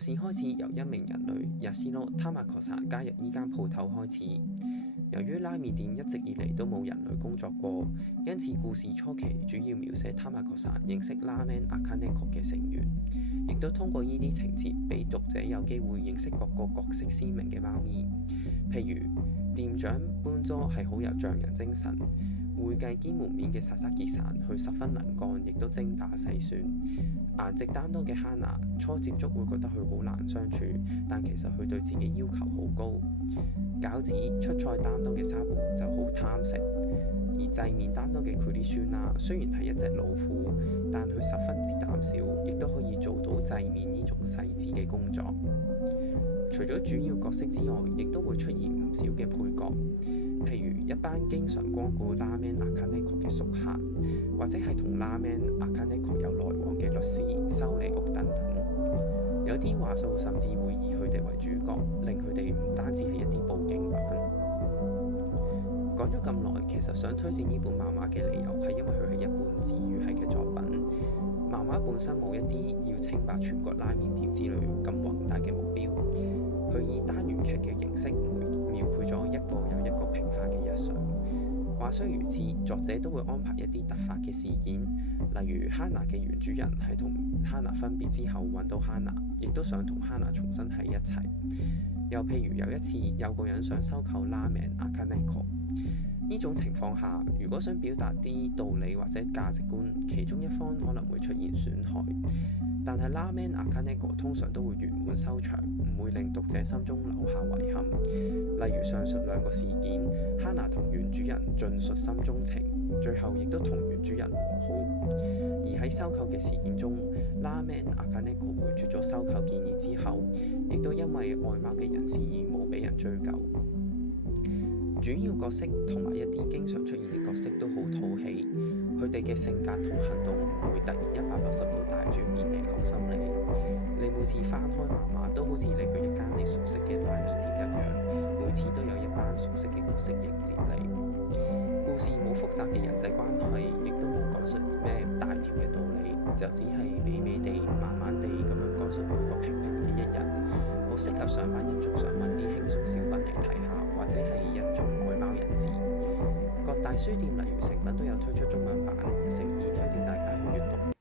故事開始由一名人類ヤシ諾塔馬確薩加入依間鋪頭開始。由於拉麵店一直以嚟都冇人類工作過，因此故事初期主要描寫塔馬確薩認識拉麵阿卡涅克嘅成員，亦都通過呢啲情節俾讀者有機會認識各個角色鮮明嘅貓咪。譬如店長班佐係好有匠人精神，會計兼門面嘅薩薩傑散佢十分能幹，亦都精打細算。顏值擔當嘅哈娜初接觸會覺得佢好難相處，但其實佢對自己要求好高。餃子出菜擔當嘅沙布就好貪食，而製麵擔當嘅庫利舒娜雖然係一隻老虎，但佢十分之膽小，亦都可以做到製麵呢種細緻嘅工作。除咗主要角色之外，亦都會出現唔少嘅配角，譬如一班經常光顧拉麵阿卡涅克嘅熟客，或者係同拉麵阿卡涅克有來往嘅律師、修理屋等等。有啲話數甚至會以佢哋為主角，令佢哋唔單止係一啲佈景板。講咗咁耐，其實想推薦呢本漫畫嘅理由係因為佢係一本治癒系嘅作品。漫畫本身冇一啲要稱霸全國拉麵店之類咁宏大嘅目標，佢以單元劇嘅形式描繪咗一個又一個平凡嘅日常。話雖如此，作者都會安排一啲突發嘅事件，例如哈娜嘅原主人係同哈娜分別之後揾到哈娜，亦都想同哈娜重新喺一齊。又譬如有一次有個人想收購拉麵阿卡涅克，呢種情況下，如果想表達啲道理或者價值觀，其中一方可能會出現損害。但係拉麵阿卡涅克通常都會圓滿收場，唔會令讀者心中留下遺憾。例如上述兩個事件，哈娜同原主人盡述心中情，最後亦都同原主人和好。而喺收購嘅事件中，拉麵阿卡涅克回絕咗收購建議之後，亦都因為愛貓嘅人士而冇俾人追究。主要角色同埋一啲經常出現嘅角色都好討喜，佢哋嘅性格同行動唔會突然180度大轉變嚟嘔心你。你每次翻開漫畫都好似你去一間你熟悉嘅拉麵店一樣，每次都有一班熟悉嘅角色迎接你。故事冇複雜嘅人際關係，亦都冇講述咩大條嘅道理，就只係美美地、慢慢地咁樣講述每個平凡嘅一日，好適合上班一族想揾啲輕鬆小品嚟睇下，或者係一眾愛貓人士。各大書店例如誠品都有推出中文版，誠意推薦大家去閱讀。